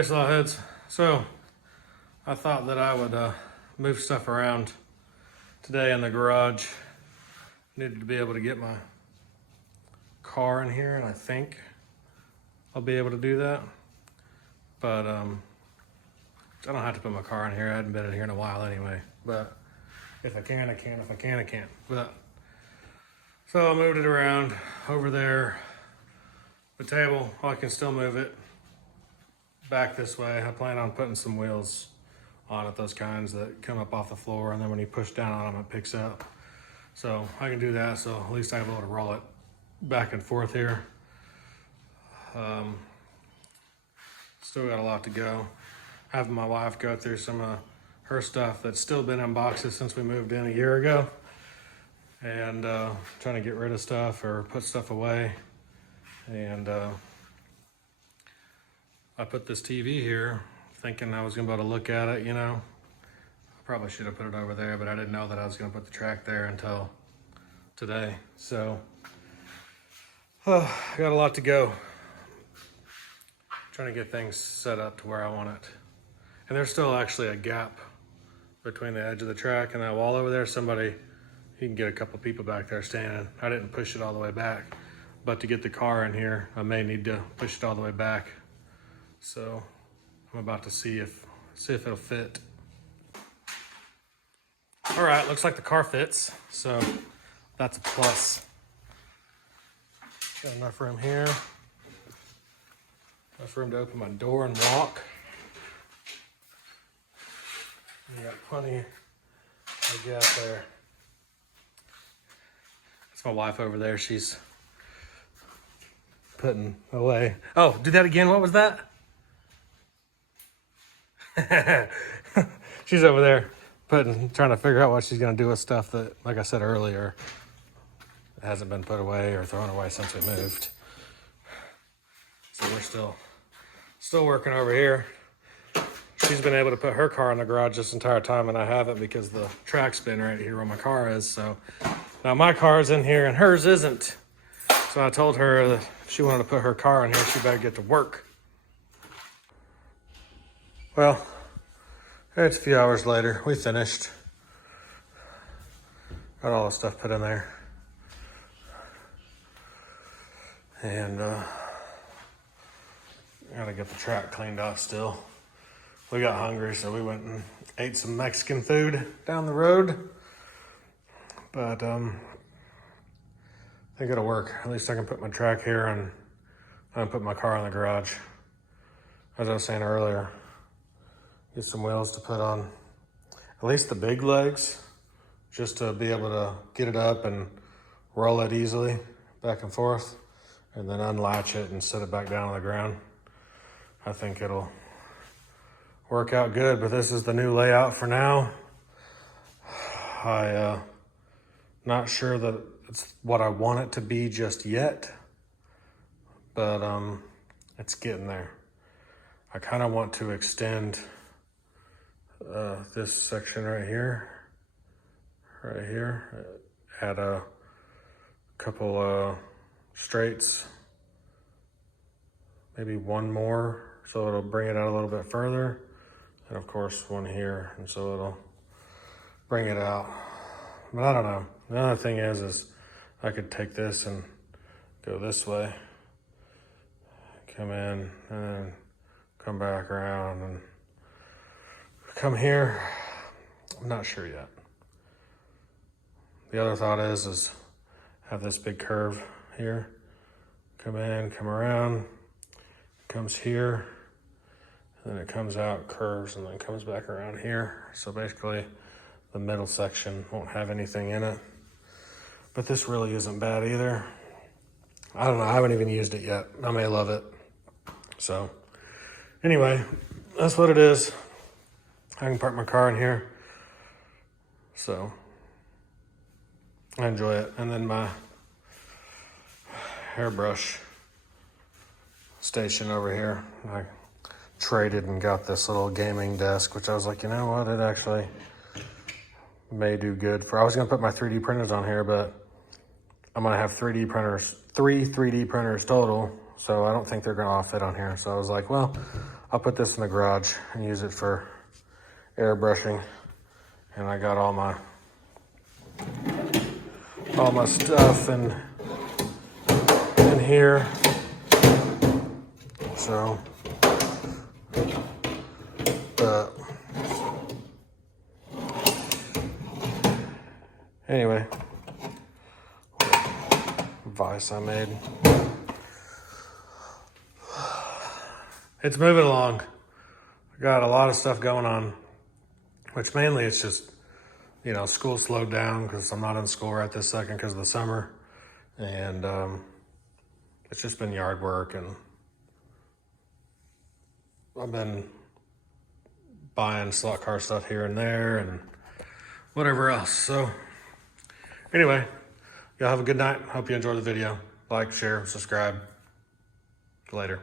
Hey, Slawheads. So, I thought that I would move stuff around today in the garage. Needed to be able to get my car in here, and I think I'll be able to do that. But I don't have to put my car in here. I hadn't been in here in a while anyway. But if I can, I can. If I can, I can't. But so I moved it around over there. The table, I can still move it back this way. I plan on putting some wheels on it, those kinds that come up off the floor, and then when you push down on them, it picks up. So I can do that, so at least I'm able to roll it back and forth here. Still got a lot to go. Having my wife go through some of her stuff that's still been in boxes since we moved in a year ago, and trying to get rid of stuff or put stuff away. And I put this TV here thinking I was gonna be able to look at it, you know. I probably should have put it over there, but I didn't know that I was gonna put the track there until today. So, I got a lot to go. Trying to get things set up to where I want it. And there's still actually a gap between the edge of the track and that wall over there. Somebody, you can get a couple people back there standing. I didn't push it all the way back, but to get the car in here, I may need to push it all the way back. So I'm about to see if it'll fit. All right, looks like the car fits, so that's a plus. Got enough room here. Enough room to open my door and walk. You got plenty of gap there. That's my wife over there. She's putting away. Oh, do that again. What was that? She's over there trying to figure out what she's gonna do with stuff that, like I said earlier, hasn't been put away or thrown away since we moved. So we're still working over here. She's been able to put her car in the garage this entire time, and I haven't because the track's been right here where my car is. So now my car's in here and hers isn't. So I told her that if she wanted to put her car in here, she better get to work. Well, it's a few hours later. We finished. Got all the stuff put in there. And gotta get the track cleaned off still. We got hungry, so we went and ate some Mexican food down the road. But I think it'll work. At least I can put my track here and put my car in the garage. As I was saying earlier, get some wheels to put on at least the big legs, just to be able to get it up and roll it easily back and forth, and then unlatch it and set it back down on the ground. I think it'll work out good, but this is the new layout for now. Not sure that it's what I want it to be just yet, but it's getting there. I kind of want to extend this section right here, add a couple straights, maybe one more, so it'll bring it out a little bit further, and of course one here, and so it'll bring it out. But I don't know. The other thing is I could take this and go this way, come in, and then come back around and come here. I'm not sure yet. The other thought is have this big curve here, come in, come around, comes here, and then it comes out, curves, and then comes back around here. So basically the middle section won't have anything in it. But this really isn't bad either. I don't know, I haven't even used it yet. I may love it. So anyway, that's what it is. I can park my car in here. So I enjoy it. And then my Airbrush station over here, I traded and got this little gaming desk, which I was like, you know what, it actually may do good for. I was gonna put my 3D printers on here, but I'm gonna have 3D printers, three 3D printers total. so I don't think they're gonna all fit on here. So I was like, well, I'll put this in the garage and use it for airbrushing. And I got all my stuff in here. So, anyway, vise I made. It's moving along. I got a lot of stuff going on, which mainly it's just, you know, school slowed down because I'm not in school right this second because of the summer. And it's just been yard work, and I've been buying slot car stuff here and there and whatever else. So anyway, y'all have a good night. Hope you enjoyed the video. Like, share, subscribe. Later.